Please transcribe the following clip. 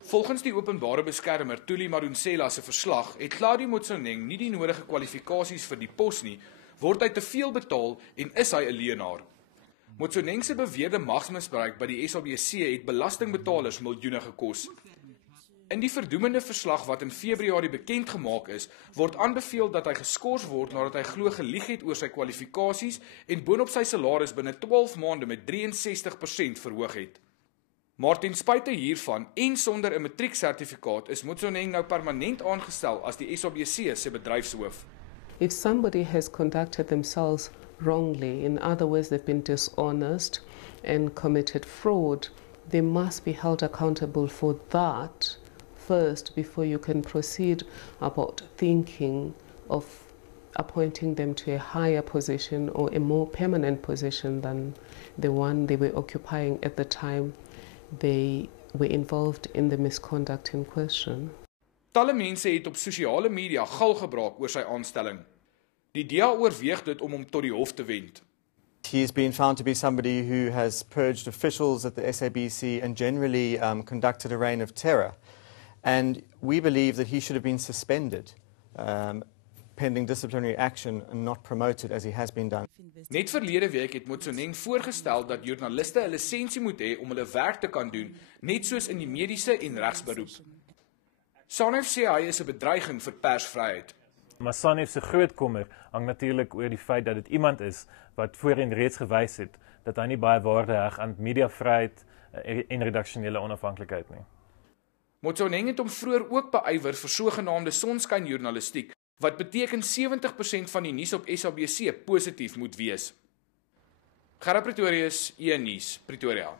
Volgens die openbare beskermer Thuli Madonsela se verslag het Claudio Motsoeneng nie die nodige kwalifikasies vir die pos nie, word hy te veel betaal en is hy 'n leienaar. Motsoeneng se beweerde magsmisbruik by die SABC het belastingbetalers miljoene gekos. In die verdoemende verslag wat in Februarie bekend gemaak is, word aanbeveel dat hy geskort word nadat hy glo gelieg het oor sy kwalifikasies en boonop sy salaris binne 12 maande met 63% verhoog het. Maar ten spyte hiervan en sonder 'n matrieksertifikaat is Motsoeneng nou permanent aangestel as die SABC se bedryfshoof. If somebody has conducted themselves wrongly, in other words, they've been dishonest and committed fraud, they must be held accountable for that first before you can proceed about thinking of appointing them to a higher position or a more permanent position than the one they were occupying at the time they were involved in the misconduct in question. Talle mense het op sosiale media gal gebraak oor sy aanstelling. Die DA oorweeg dit om hom tot die hof te wend. He has been found to be somebody who has purged officials at the SABC and generally conducted a reign of terror. And we believe that he should have been suspended pending disciplinary action and not promoted as he has been done. Net verlede week het Motsoeneng voorgestel dat joernaliste 'n lisensie moet hê om hulle werk te kan doen, net soos in die mediese en regsberoep. SANEF sê hy is 'n bedreiging vir persvryheid. Maar SANEF se groot kommer hang natuurlik oor die feit dat dit iemand is wat voorheen reeds gewys het dat hy nie baie waarde heg aan mediavryheid en redaksionele onafhanklikheid nie. Motsoeneng het hom vroeër ook beywer vir sogenaamde sonskynjoernalistiek, wat beteken 70% van die nuus op SABC positief moet wees. Gerard Pretorius, E-nuus, Pretoria.